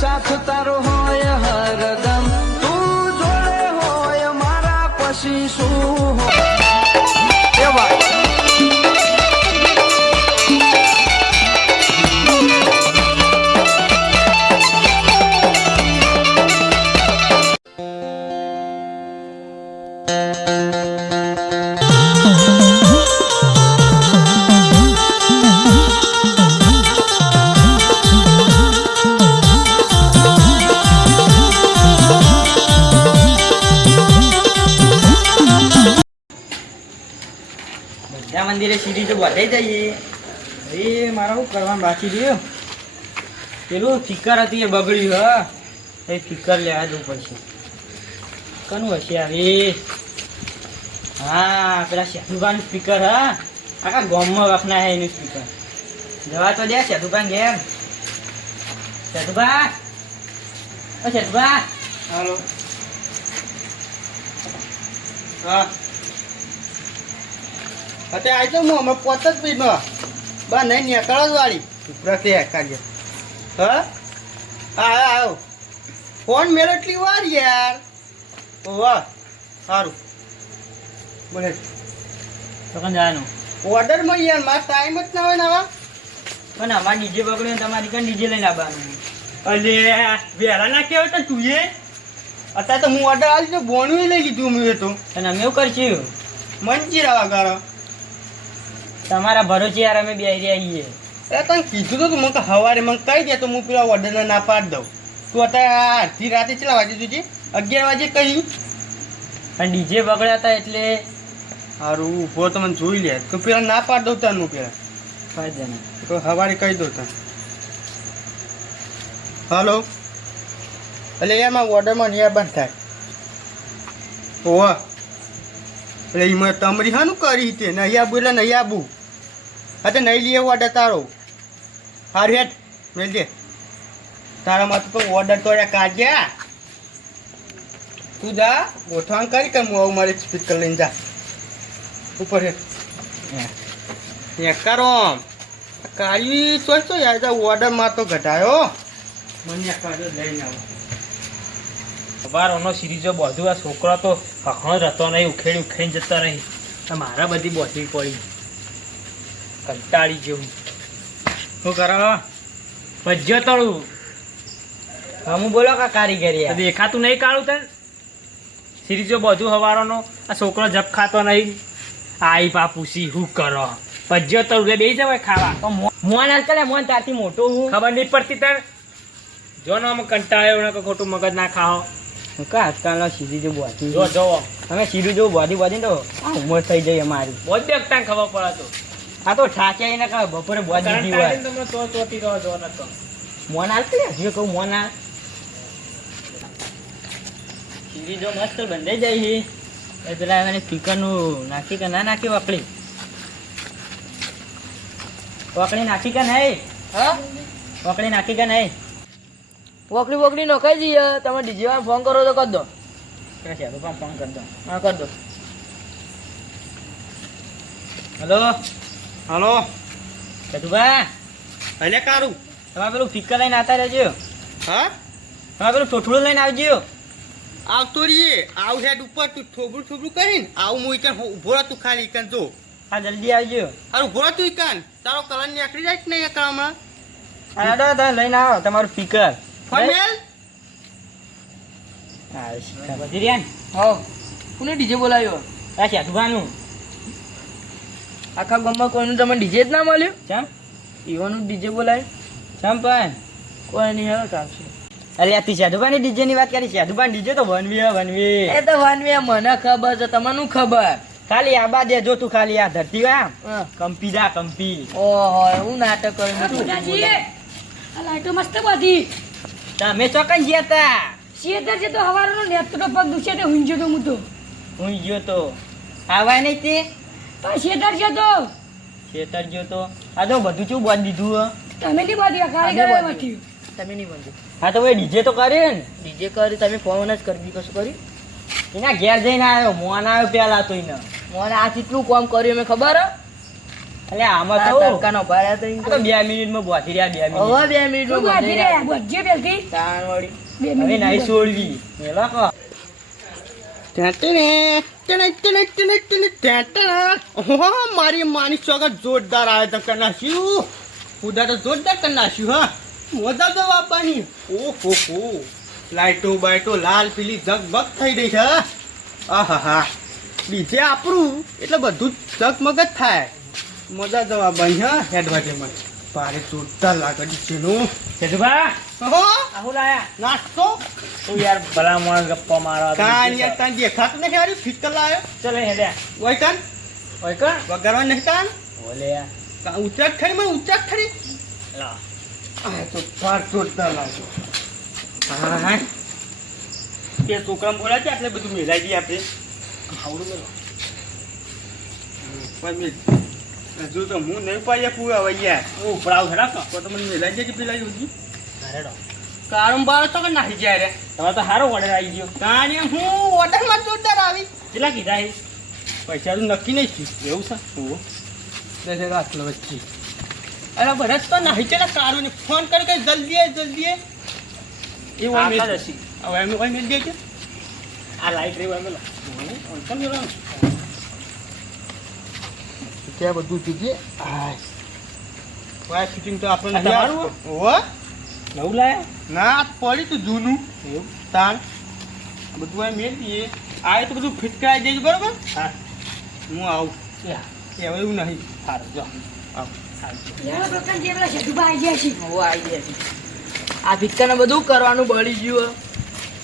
સાથ તારો હોય હરદમ, તું જોડે હોય મારા પછી શું હોય. મંદિરે સીધી તો બધાઈ જઈએ. એ મારા શું કરવાનું બાકી રહ્યું? પેલું ફિકર હતી એ બગડ્યું. હા એ ફિકર લેવા જવું પડશે. કનું હશે આવી? હા પેલા શેઠુભાઈનું સ્પીકર. હા આખા ગામમાં વખના હે એનું સ્પીકર. જવા તો દે શેઠુભાઈ ઘેર. શેઠુભાઈ, ઓ શેઠુભાઈ. હાલો. હા અત્યારે આવી તો હું અમે પોત જ પીમાં બા નહીં નીકળો જ વાળી પ્રતિ કાઢીએ. હા હા આવ્યો ફોન મેળો એટલી વાર યાર. ઓ વાહ સારું બોલે તો કન જવાનું ઓર્ડરમાં યાર મારે ટાઈમ જ ના હોય ને હવે. પણ અમારે ડીજે પકડ્યું તમારી કાન ડીજે લઈને આવવાનું. અલે વહેલા ના કહેવાય તો તું એ અત્યારે તો હું ઓર્ડર આવી તો બોણું લઈ લીધું મેં તો. અને અમે એવું કરશું મંજીરા વગાડો તમારા ભરોસે યાર. અમે બે આવીએ. એ તને કીધું તો તું મને સવારે મને કહી દે તો હું પેલા ઓર્ડરને ના પાડી દઉં. તું અત્યારે અડધી રાતે કેટલા વાગે તું 11 વાગે કહી. પણ ડીજે બગડ્યા હતા એટલે સારું ઊભો તો મને જોઈ લે તો પેલા ના પાડી દઉં તને પેલા ફાયદા નહીં તો સવારે કહી દઉં તને. હલો એટલે એમાં ઓર્ડરમાં નહીં બંધ થાય. ઓહ એટલે એમાં તમારી શાનું કરી તે નહીં આબુ એટલે નહીં આબુ. હા તો નહીં લઈએ ઓર્ડર તારો. સારું હેઠ મેળજે તારામાં તો ઓર્ડર તો કાઢ્યા. તું જા ગોઠવાણ કરી કે હું આવું મારી સ્પીકર લઈને જા ઉપર હેઠ કરો કાઢી ચોચતો યાર ઓર્ડરમાં તો ઘટાયો. મને કાઢ્યો લઈને આવો વારોનો સિરીઝો બધું. આ છોકરો તો કખણો જતો નહીં, ઉખેડી ઉખેડી જતો નહીં. મારા બધી બોધી પડી કંટાળી જેવું. શું કરો ભજ્યો તળું હું બોલો કા કારીગરી દેખાતું નહીં કાળું તને સિરીઝો બધું હવારોનો. આ છોકરો જપ ખાતો નહીં. આઈ પાપુસી શું કરો ભજ્યો તળું એટલે બેસી જવાય ખાવા. તો મોન હાલ કરે મોન તારથી મોટો હું ખબર નહીં પડતી તાર. જો ને અમે કંટાળ્યો ને ખોટું મગજ ના ખાઓ. કા આજકાલના સીધી જો બોધી જો જો તમે સીધું જો બોધી તો આ ઉંમર થઈ જાય અમારી. બોધ દેખતા ખબર પડે તો આ તો ઠાચ્યા એને કહે બપોરે બોધી દીધી હોય તમે તો ચોટી રહો જો નતો મોન હાલતી હજી કહું મોન હાલ સીધી જો મસ્ત બંધાઈ જાય છે. એ પેલા એને ફીકરનું નાખી કે ના નાખી વાકડી નાખી કે નહીં? હા વાકડી નાખી કે નહીં? વોકડી નખાઈ જઈએ. તમે ડીજે વાળા ફોન કરો તો કરી દો. ફોન કરી દો. હા કરી દો. હલો હલો સતુભા એટલે કારું તમારે પેલું ફિક્કર લઈને આવતા રહેજો. હા તમારે પેલું ઠોઠડું લઈને આવજો. આવતો રહીએ આવ હેડ ઉપર તું થોબડું થોબડું કરીને આવું હું ઈકન ઉભો રહે તું ખાલી ઈકન જો. હા જલ્દી આવજો. અરે ઉભો રહે તું ઈકન તારો કલર નીકળી જાય કે નહીં એકડામાં. હા તમે લઈને આવો તમારું ફિકર ફમેલ. હા શીખા બધી રહ્યા ને. હા કોને ડીજે બોલાવ્યો? આ શેઠુભાનું. આખા ગામમાં કોઈનું તમે ડીજે જ ના મળ્યું? ચમ ઈવાનું ડીજે બોલાવ્યું? ચમ પણ કોઈ નહીં હવે ચાલશે. અરે આ તી શેઠુભાની ડીજે ની વાત કરી. શેઠુભાઈ ડીજે તો વનવી એ તો વાનવી મને ખબર છે તમને ખબર. ખાલી આ બાદ જો તું ખાલી આ ધરતી આમ કંપી જા કંપી. ઓહો હું નાટક કર્યું. આ લાઈટો મસ્ત બધી. તમે ચોકન ગયા તા? શેતર છે તો હવારનો નેત તો પગ દુખે તે હુંજ્યો તો હું તો. હું ગયો તો આવાય નહીં તે પણ શેતર છે તો ખેતર ગયો તો આ તો બધું ચું બંધ દીધું. તમે ની બાજુ કારીગર નથી. તમે નહીં બંધો. હા તો ભાઈ ડીજે તો કરે ને. ડીજે કરી તમે ફોન જ કરી કશું કરી. એના ઘેર જઈને આવ્યો મોન આવ્યો પેલા તો એને મને આ કેટલું કામ કર્યું અમે ખબર એટલે આમાં આ તો તડકાનો ભાર્યા તો એમ આ તો 2 મિનિટમાં પહોંચી રહ્યા 2 મિનિટ હવે 2 મિનિટમાં તું પહોંચી ગાડી રે રહ્યા. ભજ્જે પેલથી તાણ વળી. 2 હવે મિનિટ નહીં છોડવી પેલા કહો મારી માની ચોગર જોરદાર આયોજન કરી નાખ્યું ઉદા તો જોરદાર કરી નાખ્યું હા મોજા તો બાપાની ઓહો હો લાઈટો બાઈટો લાલ પીલી ઝગમગ થઈ રહી છે આહા હા ડીજે આપણું એટલે બધું ઝગમગ જ થાય મજા જવા બની હા હેડવાજેમાં ભારે જોરદાર લાગે ડીજેનું સેતુભા ઓહો આહુ લાયા નાસ્તો તું યાર ભલા મોણ ગપ્પા મારવા કાન યાર કાન દેખાતું નહીં હારી ફિકર લાયો ચલે હેડ્યા ઓય કાન ઓય કણ વગાડવા નહીં કાન ઓલે ઉચાક ખરી મને ઉચાક ખરી લા આ તો ભાર જોરદાર લાગે હા હા તે છોકરા બોલા છે એટલે બધું મેલાઈ દઈએ આપણે આવડું મેલો પણ હજુ તો હું નહીં પાડ્યા પૂરા હવે યાર હું ઉપરાવ ખરા તો મને મેલાઈ જાય પેલા સુધી હેડો કાળું બાર તો કે નાખી જાય રે તમારે તો સારો ઓર્ડર આવી ગયો કાણી હું ઓર્ડરમાં જોરદાર આવી કેટલા કીધા છે પૈસા તો નક્કી નહીં થયું એવું છે ઓહો દસ આટલો વચ્ચે અરે ભરત તો નાહી છે ને કારું ને ફોન કરી કે જલ્દી એવું આખા અમે દસી હવે અમે કોઈ મેળ દે છે આ લાઈટ રહી એમ લો ત્યાં બધું જોઈએ વાય ફિટિંગ તો આપણે આ તમારું? ઓહો નવું લાયા ના પડી તું જૂનું એવું તાણ બધું આ મેળ દઈએ આ તો બધું ફિટ કરાવી દેજો બરોબર હા હું આવું યા હવે એવું નહીં સારું જો આવ લેવા પ્રકાર જે પેલા સેતુભા આવી ગયા છે હવે આવી ગયા છે. આ ભિક્કાને બધું કરવાનું બળી ગયું.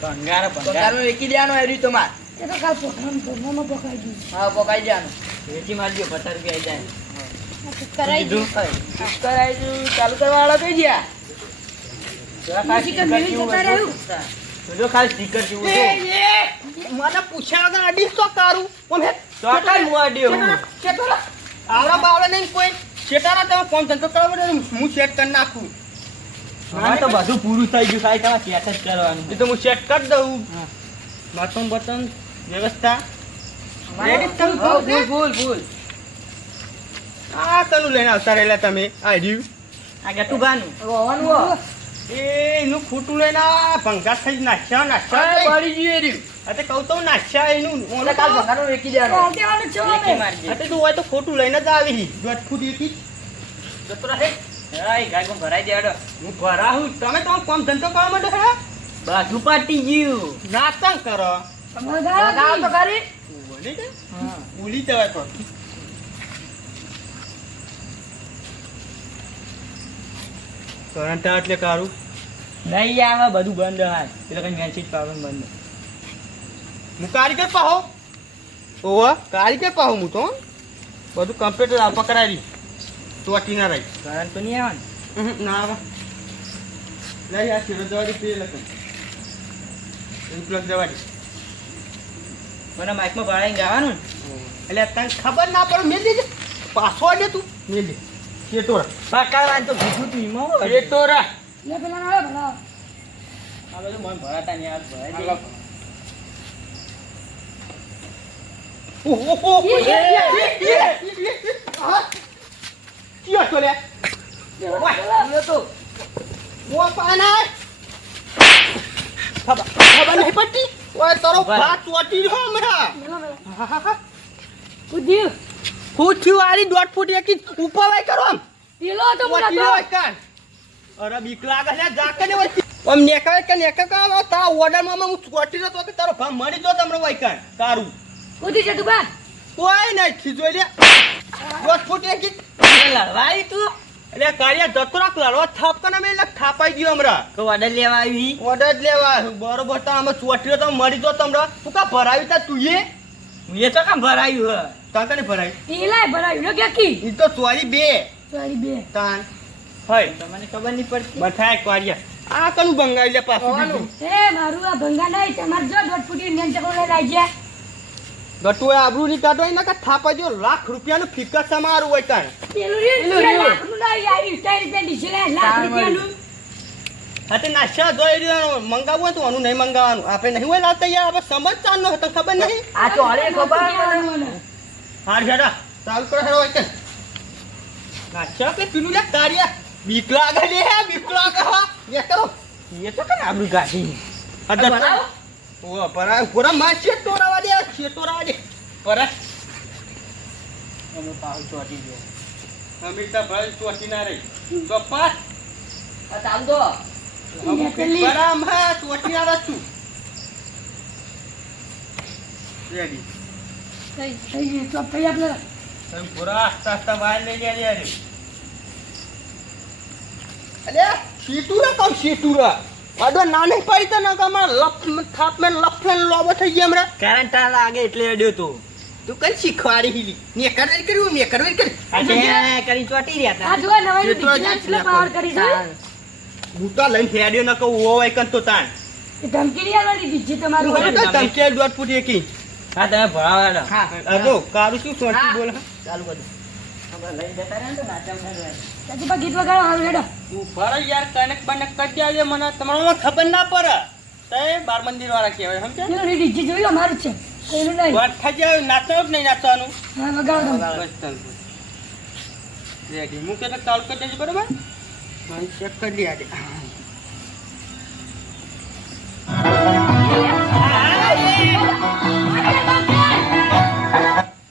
ભંગાર ભંગાર પગારનું વેચી દેવાનું આવ્યું તમારે. એ તો કાલ પોતાના પકાઈ ગયું હા પકાઈ દેવાનું. વેચી મારજો 50 રૂપિયા આવી કરાઈ ગયું જાય. કરાવી ચાલુ કરવા વાળા કઈ ગયા? જરા ખાલી ચિકન મેવી જતા રહ્યું જો ખાલી સ્ટીકર જેવું એ છે એ મને પૂછ્યા વગર અડીશ તો કારું ઓમ હે તો આ કાંઈ મુઆ દેવું? આવડા બાવડા નહીં કોઈ શેટારા તમે કોમ ધંધો કરો બધો હું સેટ કરી નાખું હવે તો બધું પૂરું થઈ ગયું ખાલી તમારે ચેટ જ કરવાનું એ તો હું સેટ કરી દઉં બટન બટન વ્યવસ્થા રેડી તમે ફૂલ ફૂલ ફૂલ. આ કનું લઈને આવતા રહેલા તમે આ રહ્યું આ ગટુ ગાનું હવે આવવાનું હો. એ એનું ખોટું લઈને આ ભંગાર થઈ નાખ્યા હા, નાખ્યા બળી ગયું એ રહ્યું. અતે કહું તો નાખ્યા એનું એટલે કાલ ભગારનું વેચી દેવાનું. દેવાનું છો એકી અમે મારજે અતે તું હોય તો ખોટું લઈને જ આવી દોઢ ફૂટ એકી જતો રહે રાઈ ગાય ભરાઈ દે હેડો હું ભરાવું તમે તો કોમ ધંધો કરવા માટે હે બધું પાટી ગયું નાસ્તા કરો લગાવો તો ખરી. બોલી કે બોલી જવાય તો કરંટ એટલે કારું નહીં આવે બધું બંધ હાલ એટલે કઈ મેસેજ પાવાનું બંધ હું કારીગર પાહો ઓવા કારીગર પાહો હું તો બધું કમ્પ્યુટર આ પકડાવી ચોટી ના રહી કરંટ તો નહીં આવે ને ના આવે લઈ આ શીરો જવાડી પીએ લખો પ્લગ જવાડી મને માઇકમાં ભરાઈને ગાવાનું ને એટલે તને ખબર ના પડે મેલ દેજે પાછો આડે તું મેલ દે શેટોરા પકાવવાનું તો કીધું તું એમાં શેટોરા લે પેલા ના ભલા આ બધું મન ભરાતા નહીં આ ભરાઈ દે ઓહો ક્યાં તો લે લ્યો તો. ઓ પાના ખબર નહીં પડતી ઓય તારો ભાત ચોટી રહ્યો હમણાં ઉધ્યું હું થયું આરી દોઢ ફૂટ એકી ઉપાવાય કરો આમ પેલો તો ચોટી મને રહ્યો કાન અરે બીક લાગે છે જાકે ને વચ્ચે આમ નેકાય કે નેકા કા તા ઓર્ડર માં હું ચોટી રહ્યો તો કે તારો ભાવ મળી જો તમને વાય કાન તારું ઉધી સેતુભા કોઈ નહીં જોઈ લે દોઢ ફૂટ એકી લડવાઈ તું એટલે કાર્ય જતો રાખ લડવા થાપ કને મેં થાપાઈ ગયો હમણાં તો ઓર્ડર લેવા આવી ઓર્ડર જ લેવા બરોબર તો આમાં ચોટી તો મળી જો તમને તું કા ભરાવી તા તું એ હું એ તો કામ ભરાયું હે તા કને ભરાવી પેલા ભરાયું ને ક્યાંકી ઈ તો ચોરી બે સોરી બે તાન હોય તમને ખબર નહીં પડતી બઠાય કાર્ય આ કનું બંગાળી લે પાછું આવવાનું. બીજું. એ મારું આ ભંગા નહીં તમારે જો દોઢ ફૂટી મેન ચકડો લઈ લાગ્યા ગટુએ આબરૂ ની કાઢો એના કા થાપા જો લાખ રૂપિયાનું ફિકર સમારું હોય કાન પેલું રે પેલું રહ્યું. લાખનું નહીં આવી 2 રૂપિયા ડીશે લાખ રૂપિયાનું હાતે નાશા જોઈ રહ્યો મંગાવવું હોય તો આનું નહીં મંગાવવાનું આપણે નહીં હોય લાવતા યાર આપણે સમજતા નો તો ખબર નહીં આ ચોળે ખબર મને. મને હાર જરા ચાલુ કરો હેરો હોય કે નાચ્યા કે પીલું લે તારિયા બીક લાગે લે બીક લાગે હા લે કરો એ તો કને આબરૂ કાઢી આ બનાવો? ઓ પરા પૂરા માં છેટોરાવા દે પરા અમે પાવ ચોટી ગયો અમિતા ભાઈ ચોટી ના રહી તો પાસ આ ચાલ દો પરા માં ચોટી ના છું રેડી થઈ ગયું તો ભાઈ આપણે તમે પૂરા આસ્તા બહાર લઈ ગયા રે અલે સીટુરા કામ સીટુરા આડો ના નહીં પડી તો ના કામ લપ થાપ મેં લફન લોબો થઈ ગયા હમણાં કરંટ લાગે એટલે અડ્યો તો તું કઈ શીખવાડી હીલી ને કરવી કર્યું મેં કરવી કરી આજે કરી ચોટી રહ્યા આ હતા જોવા નવાઈ એટલો જ ડિજિટલ પાવર કરી છે બૂટા લઈને ફેડ્યો ન કહું ઓ વાય તો તાન એ ધમકી નહીં આલવાની ડીજી તમારું તું તો ધમકી દોઢ ફૂટ એકી હા તમે ભણાવાડો હા અદો કારું શું સોટી હા. બોલ ચાલુ કરી આપણે લઈને જતા રહ્યા ને તો નાચા ત્યાંથી પા ગીત વગાડો હારું હેડો તું ફરે યાર કનેક્ટ બનેક્ટ કરી દેજે મને તમારામાં ખબર ના પડે તે બાર મંદિર વાળા કહેવાય સમજે પેલું ડીજી જોયું અમારું જ છે કોઈનું નહીં વાત થઈ જાય નાચવાનું કે નહીં નાચવાનું હા વગાડો તમે. બસ ચાલ રેડી મૂકે તો ચાલુ કરી દેજો બરોબર હા ચેક કરી લે આજે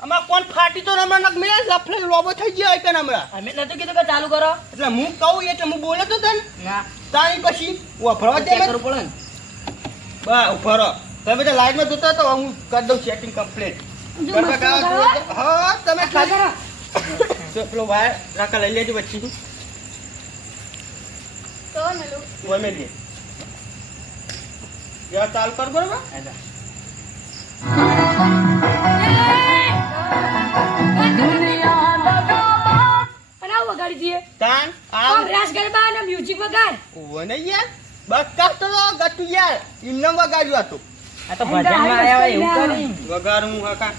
આમાં કોણ ફાટી તો હમણાં મેં લફલે લોબો થઈ ગયો કે હમણાં અમે નતું કીધું કે ચાલુ કરો એટલે હું કહું એટલે હું બોલે તો તને ના તારી પછી વફરવા દે ચેક કરવું પડે ને બા ઉભરો તમે બધા લાઈનમાં જોતા તો હું કરી દઉં સેટિંગ કમ્પ્લીટ જો મસ્ત વગાડો. હા તમે વગાડો. ખાલી પેલો વાયર રાકા લઈ લેજો પછી ગમે દે યા ચાલ કર બરોબર અને આવું વગાડી દઈએ તાન આમ આમ રાસ ગરબા અને મ્યુઝિક વગાડ વને યાર બસ તો ગટુ યાર ઇન્નો વગાડ્યું હતું આ તો ભજનમાં આવ્યા હોય એવું કરી વગાડું હાકા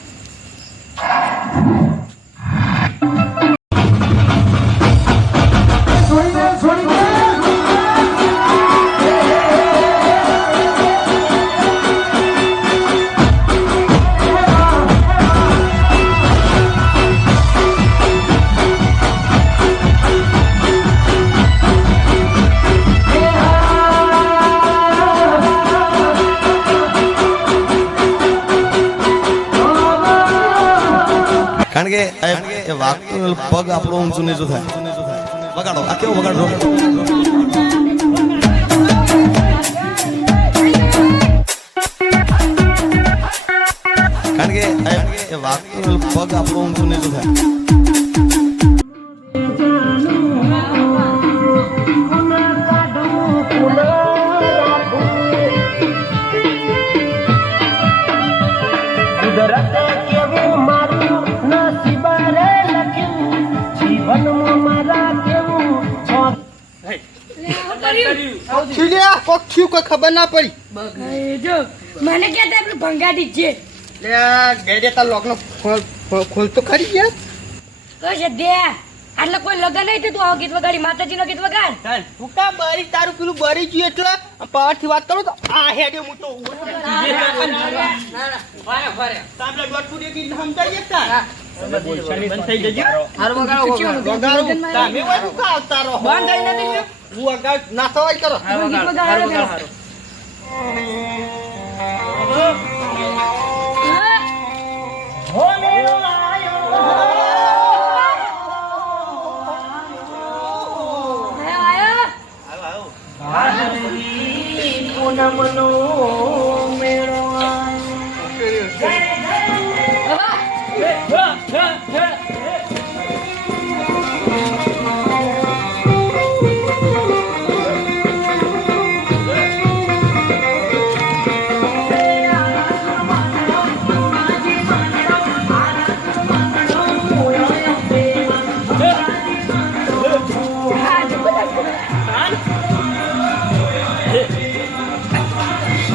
કારણ કે એ વાગતો પગ આપણો ઊંચું નીચું થાય વગાડો આ કેવો વગાડો કારણ કે એ વાગતો પગ આપણો ઊંચું નીચું થાય છીલ્યા કોક થયું કોઈ ખબર ના પડી એ જો મને કહેતા પેલું ભંગાટી જ છે લે ગેડે તાર લોકનો ખોલ તો ખરી ગયા કઈ છે દે આટલે કોઈ લગન નહીં થયું તું આવો ગીત વગાડી માતાજીનો ગીત વગાડ ચાલ ફૂટા બારી તારું પેલું બરી ગયું એટલે પાવરથી વાત કરો તો આ હેડે હું તો સાંભળે દોઢ ફૂટ એક ઇંચ સમજાઈ જતા બંધ થઈ જજો હારું વગાડો વગાડું તમે વાળું કા આવતા રહો બંધ થઈ નથી હું વગાડ ના થવાય કરો તમે ગીત વગાડો પેલો. આયો, આયો.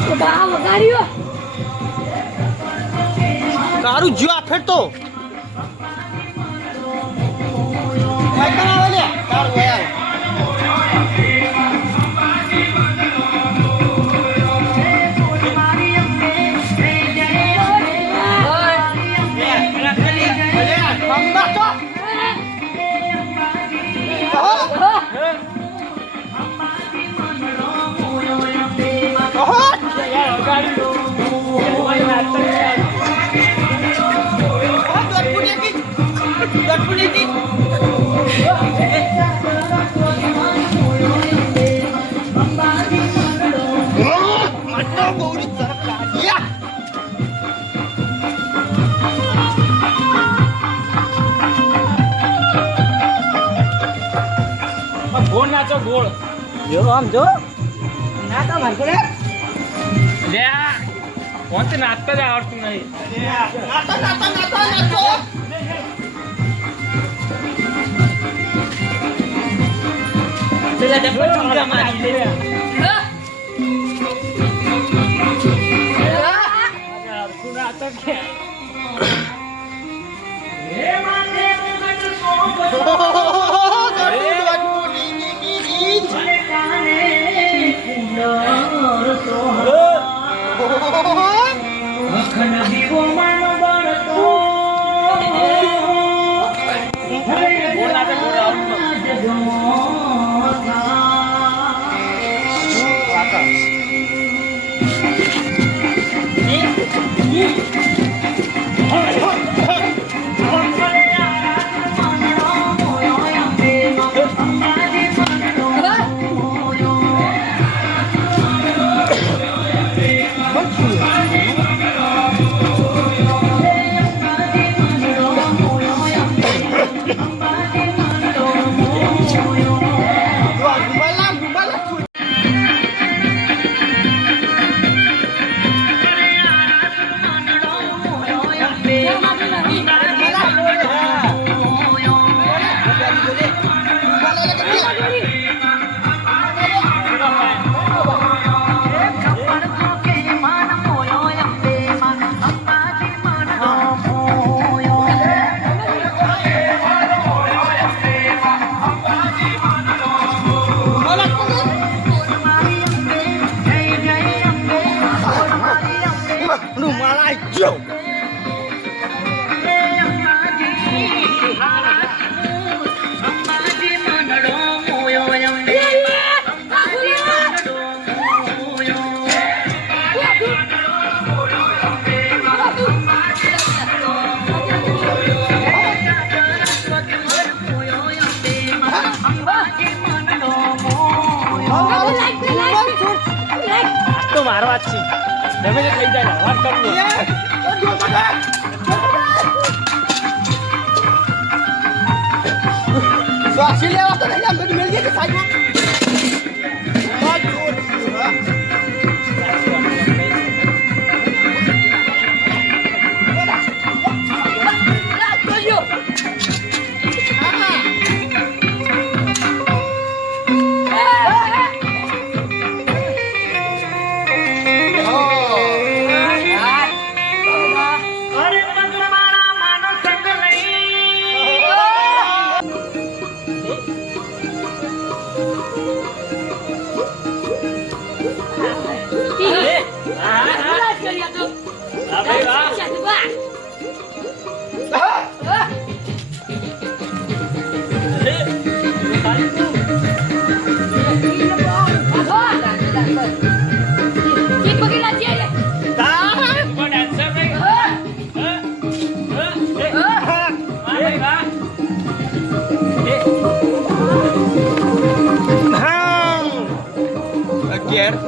તો બા વગાડ્યો તારું જો આ ફેર તો ભાઈ કરાવે લે તારું યાર ગોળ નાચો ગોળ જો આમ જો ના તો મારકો રે લે આ કોણ તે નાચતા જ આવડતું નહીં પેલા ડબ્બા ચૂંટા મારી લે નાચો કે તો મારો વાત છે તમે જે થઈ જાય વાત કરવું શ્વાસી લેવા તો નહીં આમ બધું મેળ દે કે સાઈડમાં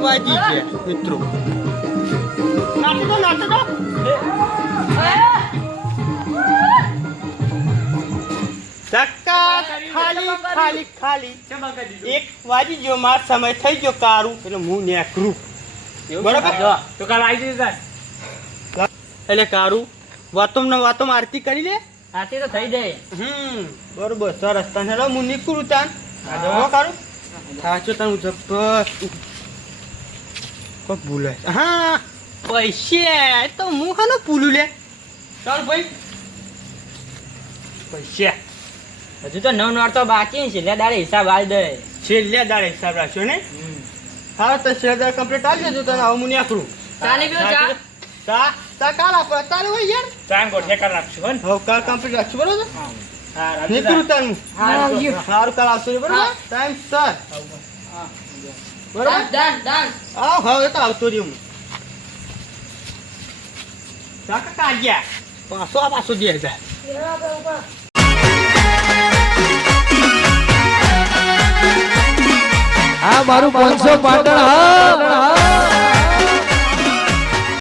વાજી છે મિત્રો નાચો તો ધક્કા ખાલી ખાલી ખાલી એક વાજી ગયો માર સમય થઈ ગયો કારું એટલે હું નેકરું બરાબર તો કાલ આવી જશે એટલે કારું વાતોમ આરતી કરી લે આથી તો થઈ જાય બરોબર સરસ તને હેલો હું નીકળું તાન હો કારું સાચો તને જબ્બર કોક ભૂલાય હા પૈસા તો હું ખાનો ભૂલું લે ચાલ ભાઈ પૈસા હજુ તો 9 વાર તો બાકી છે લે દાડે હિસાબ આલ દે છેલ્લે દાડે હિસાબ રાખ્યો ને હા તો છેલ્લે દાડે કમ્પ્લીટ આવી જજો તને હું નીકળું ચાલી ગયો ચા તા કાલ આપણે તારે હોય યાર ટાઈમ ગોઠે કર રાખશું હો હવે કાલ કમ્પ્લીટ રાખશું બરોબર હા નીકળું તાન આવજો સારું કાલ આવશે બરોબર ટાઈમ સર બરોબર ડન હવે તો આવતો રહ્યો હું કાકા કાઢ્યા પાછો 2000 આ મારું 500 પાટણ હા